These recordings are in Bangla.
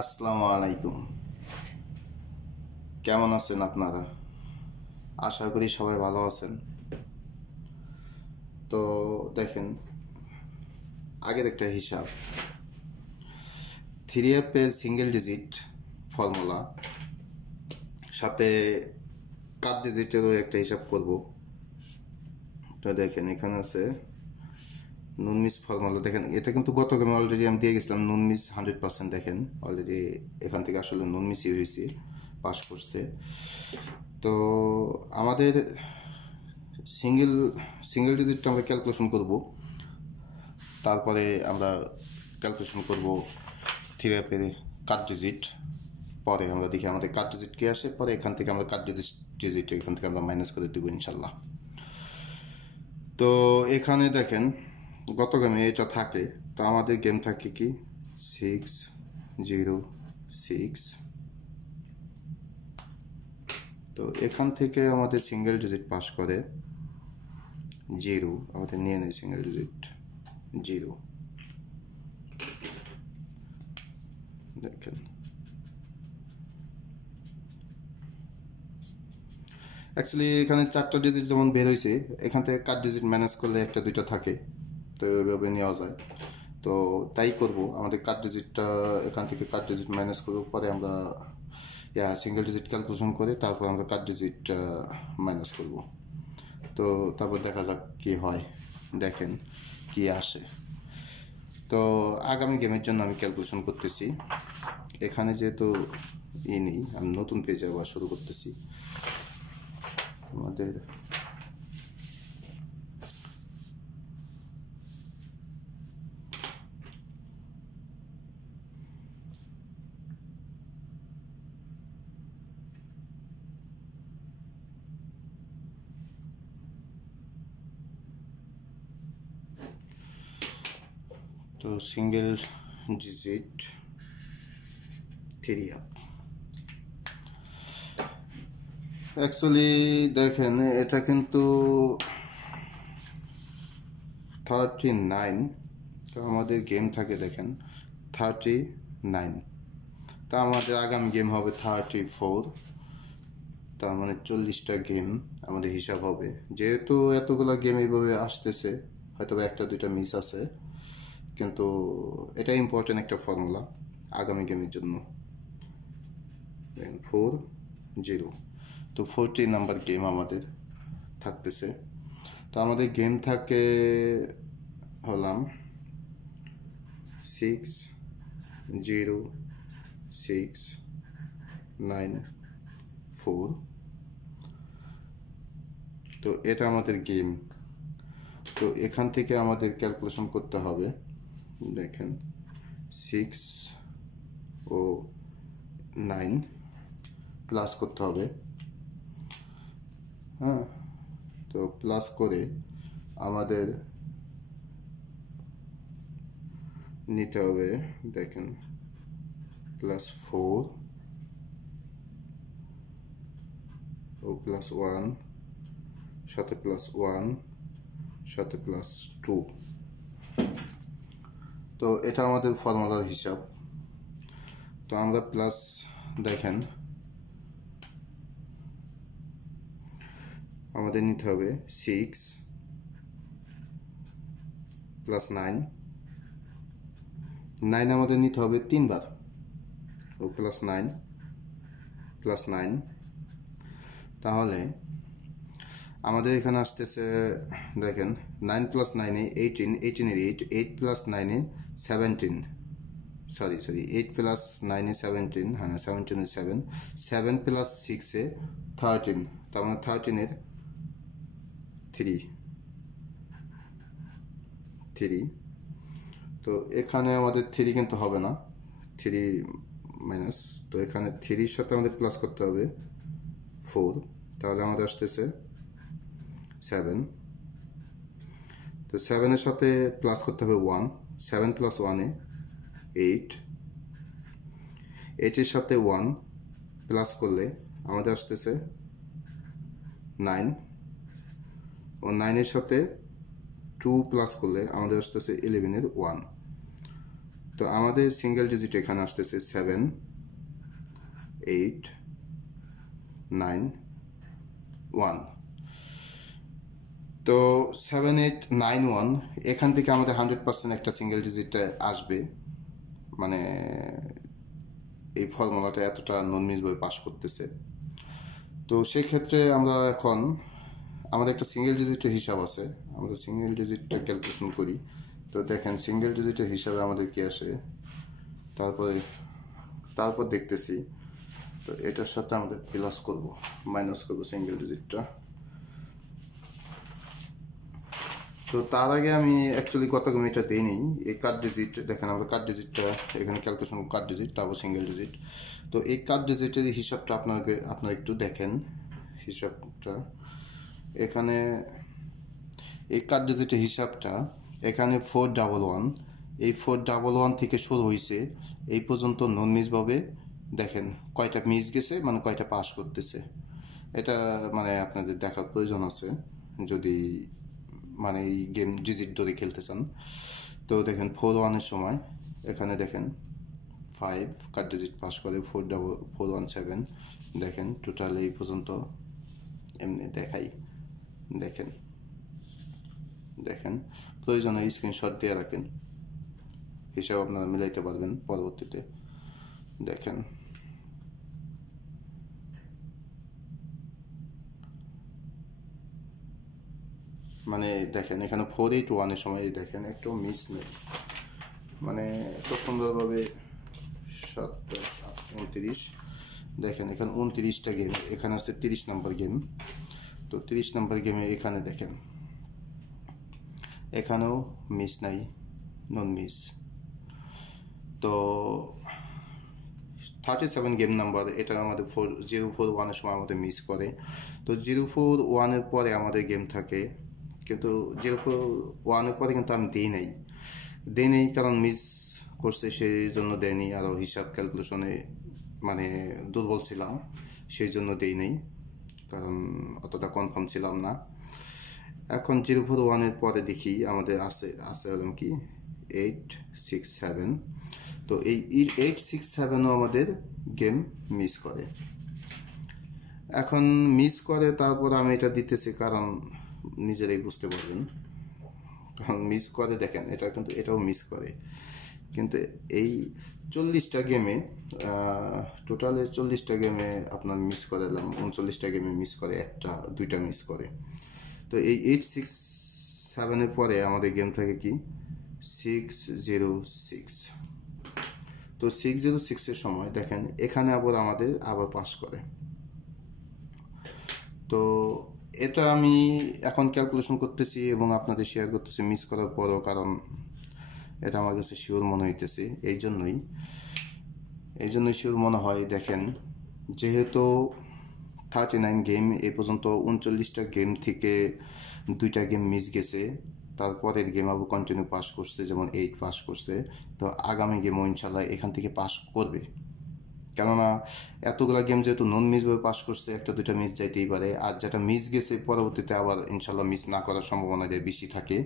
আসসালামু আলাইকুম। কেমন আছেন আপনারা? আশা করি সবাই ভালো আছেন। তো দেখেন, আগের একটা হিসাব, 3F এর সিঙ্গেল ডিজিট ফর্মুলা সাথে কাট ডিজিটেরও একটা হিসাব করব। তো দেখেন, এখানে আছে নুন মিস ফর্মুলা। দেখেন, এটা কিন্তু গত আমি অলরেডি আমি দিয়ে গেছিলাম নুন মিস 100%। দেখেন অলরেডি এখান থেকে আসলে নুন মিসই হয়েছে, পাস করছে। তো আমাদের সিঙ্গেল সিঙ্গেল ডিজিটটা আমরা ক্যালকুলেশন করব, তারপরে আমরা ক্যালকুলেশন করব থিওরাপের কাট ডিজিট। পরে আমরা দেখি আমাদের কাট ডিজিট কী আসে, পরে এখান থেকে আমরা কাট ডিজিট এখান থেকে আমরা মাইনাস করে দেবো ইনশাল্লাহ। তো এখানে দেখেন, গত গেমে এটা থাকে। তো আমাদের গেম থাকে কি 606। তো এখান থেকে আমাদের সিঙ্গেল ডিজিট পাস করে 0। আমাদের নিয়ে নেয় সিঙ্গেল ডিজিট 0। দেখেন, অ্যাকচুয়ালি এখানে 4টা ডিজিট যেমন বের হয়েছে, এখান থেকে কাট ডিজিট ম্যানেজ করলে 1টা 2টা থাকে, তো ওইভাবে নেওয়া যায়। তো তাই করব, আমাদের কাট ডিজিটটা এখান থেকে কাট ডিজিট ম্যানেজ করব, পরে আমরা সিঙ্গেল ডিজিট ক্যালকুলেশন করে তারপর আমরা কাট ডিজিট মাইনাস করব। তো তারপর দেখা যাক কী হয়, দেখেন কি আসে। তো আগামী গেমের জন্য আমি ক্যালকুলেশন করতেছি। এখানে যেহেতু নেই, আমি নতুন পেজে আবার শুরু করতেছি। আমাদের তো সিঙ্গেল ডিজিট 3F। অ্যাকচুয়ালি দেখেন, এটা কিন্তু 39। তো আমাদের গেম থাকে দেখেন 39। তা আমাদের আগামী গেম হবে 34। তার মানে 40টা গেম আমাদের হিসাব হবে। যেহেতু এতগুলো গেম এইভাবে আসতেছে, হয়তো 1টা 2টা মিস আছে, কিন্তু এটা ইম্পর্টেন্ট একটা ফর্মুলা আগামী গেমের জন্য। 40। তো 40 নাম্বার গেম আমাদের থাকতেছে। তো আমাদের গেম থাকে হলাম 60694। তো এটা আমাদের গেম। তো এখান থেকে আমাদের ক্যালকুলেশন করতে হবে। দেখেন 609 প্লাস করতে হবে। হ্যাঁ, তো প্লাস করে আমাদের নিতে হবে, দেখেন +4 ও +1 সাথে +1 সাথে +2। তো এটা আমাদের ফর্মুলার হিসাব। তো আমরা প্লাস, দেখেন আমাদের নিতে হবে 6 + 9। 9 আমাদের নিতে হবে 3বার, ও +9 +9। তাহলে আমাদের এখানে আসতেছে, দেখেন 9 + 9 এ 18, 18 এর 8, 8 + 9 এ 17, সরি 8 + 9 এ 17, হ্যাঁ 17 এ 7, 7 + 6 এ 13, তার মানে 13 এর 3। তো এখানে আমাদের 3 কিন্তু হবে না, 3 মাইনাস। তো এখানে 3-র সাথে আমাদের প্লাস করতে হবে 4, তাহলে আমাদের আসতেছে 7। তো 7-এর সাথে প্লাস করতে হবে 1, 7 + 1 এ 8, 8-এর সাথে 1 প্লাস করলে আমাদের আসতেছে 9, ও 9-এর সাথে 2 প্লাস করলে আমাদের আসতেছে 11-এর 1। তো আমাদের সিঙ্গেল ডিজিট এখানে আসতেছে 7, 8, 9, 1। তো 7, 8, 9, 1 এখান থেকে আমাদের 100% একটা সিঙ্গেল ডিজিটে আসবে, মানে এই ফর্মুলাটা এতটা নন মিসভাবে পাস করতেছে। তো সেই ক্ষেত্রে আমরা এখন আমাদের একটা সিঙ্গেল ডিজিটের হিসাব আছে, আমরা সিঙ্গেল ডিজিটটা ক্যালকুলেশন করি। তো দেখেন সিঙ্গেল ডিজিটের হিসাবে আমাদের কি আসে, তারপর দেখতেছি। তো এটার সাথে আমাদের প্লাস করব, মাইনাস করব সিঙ্গেল ডিজিটটা। তো তার আগে আমি অ্যাকচুয়ালি কত এটা দিই নেই, এই কার্ড ডিজিট দেখেন, আমরা কার্ড ডিজিটটা এখানে ক্যালকুলেশন কার্ড ডিজিট, তারপর সিঙ্গেল ডিজিট। তো এই কার্ড ডিজিটের হিসাবটা আপনারা একটু দেখেন হিসাবটা এখানে। এই কার্ড ডিজিটের হিসাবটা এখানে 411, এই 411 থেকে শুরু হয়েছে এই পর্যন্ত নন মিসভাবে দেখেন কয়টা মিস গেছে, মানে কয়টা পাস করতেছে। এটা মানে আপনাদের দেখার প্রয়োজন আছে যদি মানে এই গেম ডিজিট ধরে খেলতে চান। তো দেখেন 4-1 সময় এখানে দেখেন 5 কার্ড ডিজিট পাস করে, 4-4-1-7 দেখেন টোটাল এই পর্যন্ত এমনি দেখাই। দেখেন প্রয়োজনে স্ক্রিনশট দিয়ে রাখেন, হিসাব আপনারা মিলাইতে পারবেন পরবর্তীতে। দেখেন মানে দেখেন এখানে 4-8-1 সময় দেখেন একটু মিস নেই, মানে এত সুন্দরভাবে 7-29 দেখেন এখানে 29টা গেম, এখানে আছে 30 নম্বর গেম। তো 30 নম্বর গেমে এখানে দেখেন এখানেও মিস নাই, নন মিস। তো 37 গেম নাম্বার, এটা আমাদের 0-4-1 সময় আমাদের মিস করে। তো 0-4-1 পরে আমাদের গেম থাকে, কিন্তু 0-4-1 পরে কিন্তু আমি দিই নেই কারণ মিস করছে সেই জন্য দেয়নি, আরও হিসাব ক্যালকুলেশনে মানে দুর্বল ছিলাম সেই জন্য দেই নেই, কারণ অতটা কনফার্ম ছিলাম না। এখন 0-4-1 পরে দেখি আমাদের আছে হলাম কি 8-6-7। তো এই 8-6-7ও আমাদের গেম মিস করে। এখন মিস করে তারপর আমি এটা দিতেছি কারণ নিজেরাই বুঝতে পারবেন, কারণ মিস করে দেখেন এটা কিন্তু এটাও মিস করে, কিন্তু এই 40টা গেমে টোটালে 40টা গেমে আপনার মিস করালাম, 39টা গেমে মিস করে 1-2টা মিস করে। তো এই 8-6-7 পরে আমাদের গেম থাকে কি 6-0-6। তো 6-0-6 সময় দেখেন এখানে আবার পাস করে। তো এটা আমি এখন ক্যালকুলেশন করতেছি এবং আপনাদের শেয়ার করতেছি মিস করার পরও, কারণ এটা আমার কাছে শিওর মনে হইতেছে। এই জন্যই শিওর মনে হয়। দেখেন যেহেতু 39 গেম এ পর্যন্ত 39টা গেম থেকে 2টা গেম মিস গেছে, তারপরের গেম আবার কন্টিনিউ পাস করছে, যেমন 8 পাস করছে। তো আগামী গেমও ইনশাল্লাহ এখান থেকে পাস করবে, কেননা এতগুলো গেম যেহেতু নন মিসভাবে পাস করছে, 1-2টা মিস যাইতেই পারে, আর যেটা মিস গেছে পরবর্তীতে আবার ইনশাল্লাহ মিস না করার সম্ভাবনা বেশি থাকে,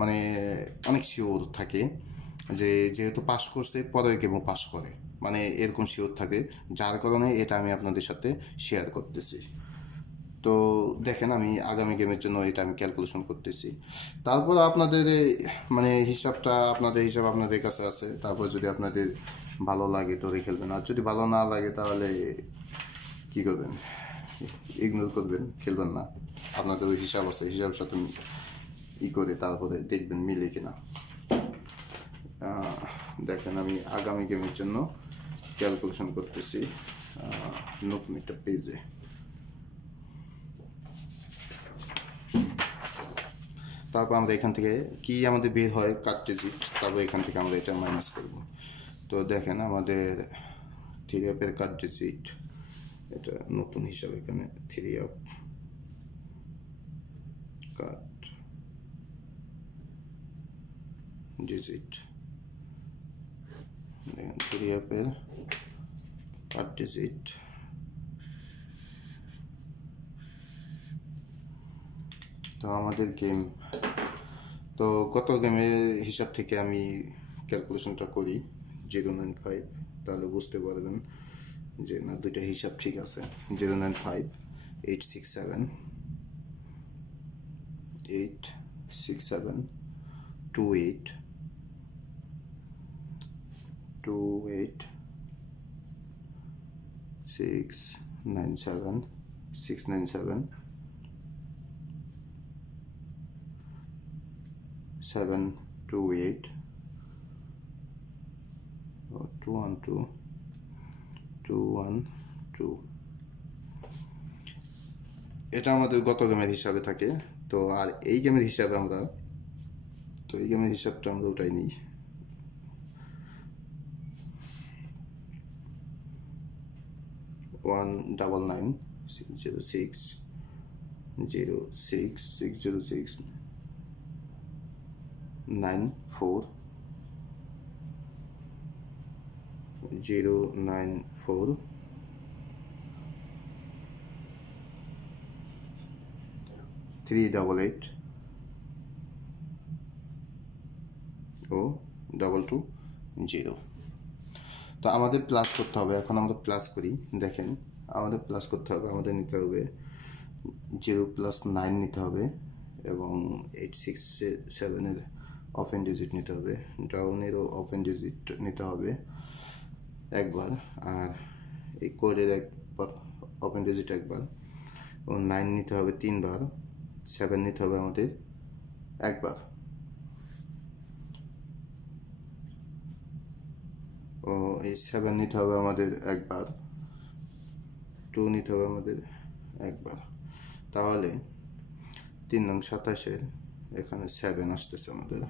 মানে অনেক শিওর থাকে যে যেহেতু পাস করছে পরের গেমও পাস করে, মানে এরকম শিওর থাকে, যার কারণে এটা আমি আপনাদের সাথে শেয়ার করতেছি। তো দেখেন আমি আগামী গেমের জন্য এটা আমি ক্যালকুলেশন করতেছি। তারপর আপনাদের মানে হিসাব আপনাদের কাছে আছে, তারপর যদি আপনাদের ভালো লাগে তো খেলবেন, আর যদি ভালো না লাগে তাহলে কি করবেন, ইগনোর করবেন, খেলবেন না। আপনাদের ওই হিসাব আছে, হিসাবের সাথে করে তারপরে দেখবেন মিলে কিনা। দেখেন আমি আগামী গেমের জন্য ক্যালকুলেশন করতেছি নতুন একটা পেজে। তারপর আমরা এখান থেকে কি আমাদের বের হয় কার্ড ডিজিট, তারপর এখান থেকে আমরা এটা মাইনাস করব। তো দেখেন আমাদের 3 কার্ড ডিজিট, এটা নতুন হিসাবে এখানে 3 কার্ড ডিজিট, দেখেন 3 কার্ড ডিজিট। তো আমাদের গেম, তো গত গেমের হিসাব থেকে আমি ক্যালকুলেশনটা করি। 095, তাহলে বুঝতে পারবেন যে না দুইটা হিসাব ঠিক আছে। 095 867 28 697 728 212 212। এটা আমাদের গত গেমের হিসাবে থাকে। তো আর এই গেমের হিসাবে আমরা এই গেমের হিসাবটা আমরা ওটাই নিই। 199 606 606 94 094 388 ও 220। তো আমাদের প্লাস করতে হবে। এখন আমরা প্লাস করি। দেখেন আমাদের প্লাস করতে হবে, আমাদের নিতে হবে 0 + 9 নিতে হবে এবং 867 ওপেন ডিজিট নিতে হবে, ডাউনেরও ওপেন ডিজিট নিতে হবে একবার, আর এই কোডের একবার ওপেন ডিজিট একবার, ও 9 নিতে হবে 3 বার, 7 নিতে হবে আমাদের একবার, ও এই 7 নিতে হবে আমাদের একবার, 2 নিতে হবে আমাদের একবার। তাহলে 3 নং 27-এর এখানে 7 আসতেছে আমাদের।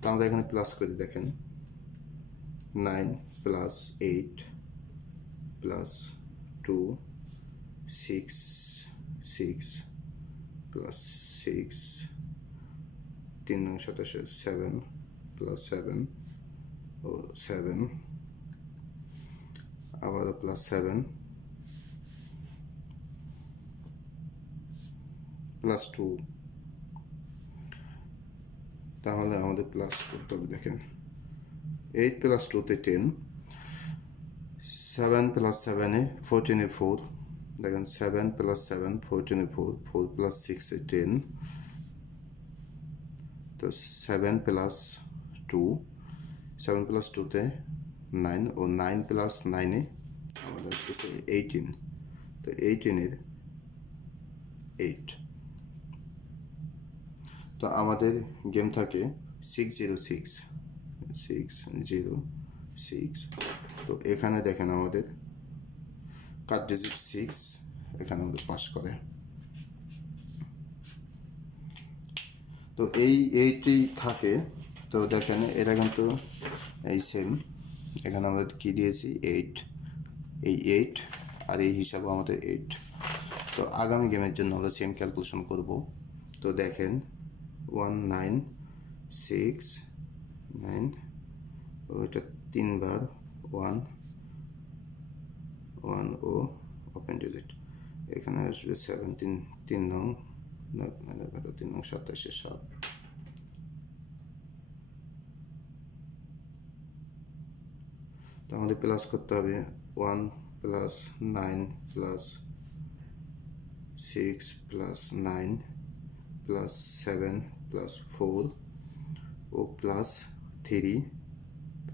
তো আমরা এখানে প্লাস করি। দেখেন 9 + 8 + 2 6 6 + 6 3 নং 27-এর 7 + 7 ও 7 আবারও +7 +2। তাহলে আমাদের প্লাস করতে হবে। দেখেন 8 + 2 তে 10, 7 + 7 এ 14 এ 4, দেখেন 7 + 7 14 এ 4, 4 + 6 এ 10, তো 7 + 2 7 + 2 তে 9 ও 9 + 9 এ আমাদের আসতেছে 18, তো 18 এর 8। তো আমাদের গেম থাকে 606 606। তো এখানে দেখেন আমাদের কাট ডিজিট 6 এখানে আমাদের পাস করে। তো এই 8ই থাকে। তো দেখেন এটা কিন্তু এই সেম, এখানে আমরা কি দিয়েছি 8, এই 8 আর এই হিসাবে আমাদের 8। তো আগামী গেমের জন্য আমরা সেম ক্যালকুলেশন করব। তো দেখেন 1969, ওইটা 3 বার 1 1 ও ওপেন ডিজিট, এখানে আসবে 17 3 নং 3 নং 27-এ 7। তো আমাদের প্লাস করতে হবে 1 + 9 + 6 + 9 + 7 + 4 ও +3 +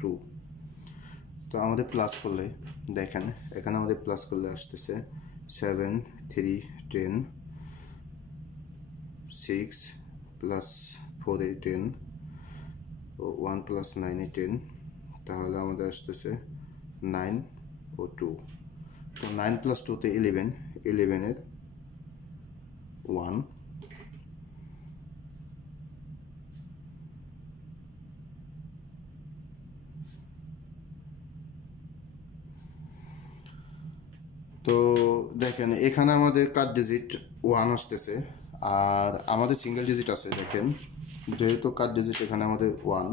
2। তো আমাদের প্লাস করলে দেখেন এখানে আমাদের প্লাস করলে আসতেছে 7 3 10, 6 + 4 এ 10 ও 1 + 9 এ 10, তাহলে আমাদের আসতেছে 9 ও 2। তো 9 + 2 তে 11, 11 এর 1, তো দেখেন এখানে আমাদের কাট ডিজিট 1 আসতেছে আর আমাদের সিঙ্গেল ডিজিট আছে। দেখেন যেহেতু কাট ডিজিট এখানে আমাদের 1,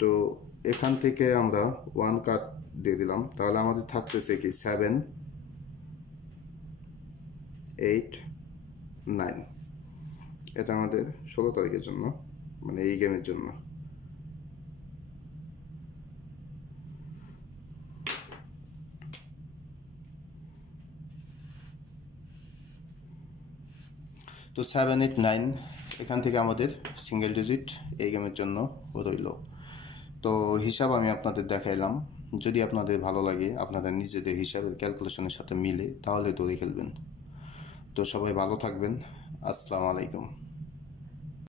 তো এখান থেকে আমরা 1 কাট দিয়ে দিলাম, তাহলে আমাদের থাকতেছে কি 7 8 9। এটা আমাদের 16 তারিখের জন্য, মানে এই গেমের জন্য। তো 7 8 9 এখান থেকে আমাদের সিঙ্গেল ডিজিট এই গেমের জন্য রইল। তো হিসাব আমি আপনাদের দেখাইলাম, যদি আপনাদের ভালো লাগে, আপনাদের নিজেদের হিসাবের ক্যালকুলেশনের সাথে মিলে, তাহলে দৌড়ে খেলবেন। তো সবাই ভালো থাকবেন। আসসালামু আলাইকুম।